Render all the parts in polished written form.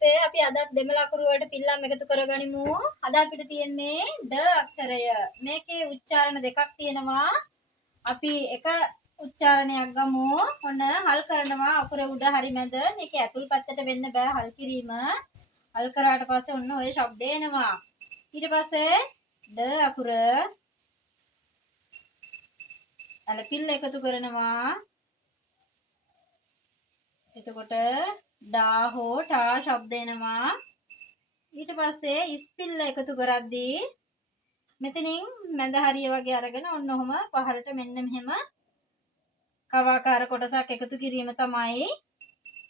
පුතේ අපි අද දෙමළ අකුරු වලට පිල්ලම් එකතු කරගනිමු. අද අපිට තියෙන්නේ ඩ අක්ෂරය. මේකේ උච්චාරණ දෙකක් තියෙනවා. අපි එක උච්චාරණයක් ගමු. ඔන්න හල් කරනවා අකුර උඩ හරි මැද. මේකේ ඇතුල් පැත්තට වෙන්න බෑ හල් කිරීම. හල් කරාට පස්සේ ඔන්න ඔය ශබ්දය එනවා. ඊට පස්සේ ඩ අකුර ඇලපිල්ල එකතු කරනවා. එතකොට ඩා හෝ ටා ශබ්ද එනවා. ඊට පස්සේ ඉස්පිල්ල එකතු කරද්දී මෙතනින් මැද හරිය වගේ අරගෙන ඔන්න ඔහම පහළට මෙන්න මෙහෙම කවාකාර කොටසක් එකතු කිරීම තමයි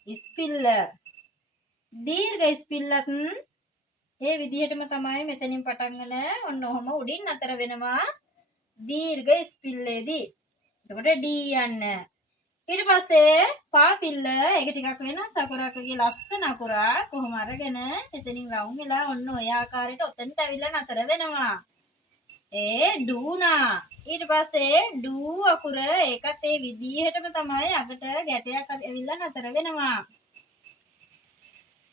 ඉස්පිල්ල. දීර්ඝ ඉස්පිල්ලත් ඒ විදිහටම තමයි මෙතනින් පටන්ගෙන ඔන්න ඔහම උඩින් අතර වෙනවා දීර්ඝ ඉස්පිල්ලේදී. එතකොට ඩී යන්න. ඊට පස්සේ පාපිල්ල ඒක ටිකක් වෙනස් අකුරකගේ ලස්සන අකුරක් කොහොම අරගෙන එතනින් රවුම් වෙලා ඔන්න ඔය ආකාරයට ඔතනට ඇවිල්ලා නතර වෙනවා. ඒ ඩූනා. ඊට පස්සේ ඩූ අකුර ඒකත් ඒ විදිහටම තමයි අගට ගැටයක් ඇවිල්ලා නතර වෙනවා.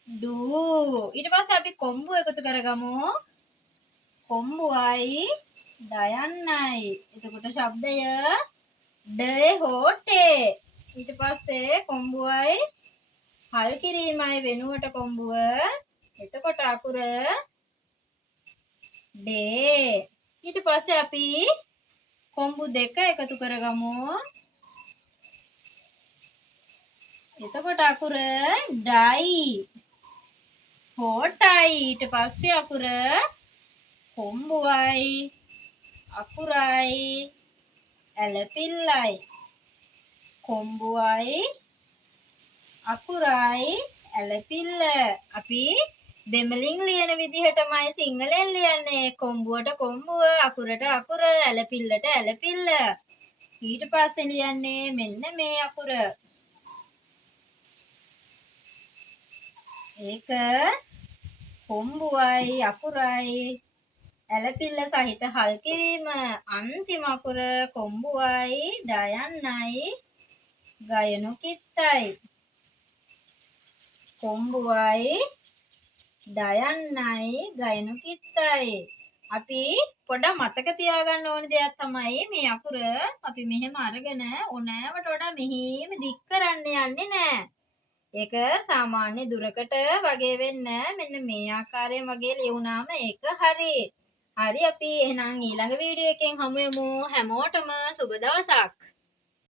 ඩූ. ඊට පස්සේ අපි කොම්බු එකතු කරගමු. කොම්බුවයි ඩයන්නයි. එතකොට ශබ්දය ඩ හෝටේ. ඊට පස්සේ කොම්බුවයි හල් කිරීමයි වෙනුවට කොම්බුව. එතකොට අකුර ඩේ. ඊට පස්සේ අපි කොම්බු දෙක එකතු කරගමු. එතකොට අකුර ඩයි. හෝටයි. ඊට පස්සේ අකුර කොම්බුවයි අකුරයි ඇලපිල්ලයි. කොම්බුවයි අකුරයි ඇලපිල්ල. අපි දෙමළින් ලියන විදිහටමයි සිංහලෙන් ලියන්නේ. කොම්බුවට කොම්බුව, අකුරට අකුර, ඇලපිල්ලට ඇලපිල්ල. ඊට පස්සේ ලියන්නේ මෙන්න මේ අකුර. ඒක කොම්බුවයි අකුරයි ඇලපිල්ල සහිත හල් කිරීම. අන්තිම අකුර කොම්බුවයි ඩයන්නයි ගයනු කිත්තයි. කොම්බුවයි ඩයන්නයි ගයනු කිත්තයි. අපි පොඩ්ඩක් මතක තියාගන්න ඕන දෙයක් තමයි මේ අකුර අපි මෙහෙම අරගෙන ඕනෑවට වඩා මෙහෙම දික් කරන්න යන්නේ නැහැ. ඒක සාමාන්‍ය දුරකට වගේ වෙන්න මෙන්න මේ ආකාරයෙන් වගේ ලියුණාම ඒක හරි. හරි අපි එහෙනම් ඊළඟ වීඩියෝ එකෙන් හමු වෙමු. හැමෝටම සුබ දවසක්.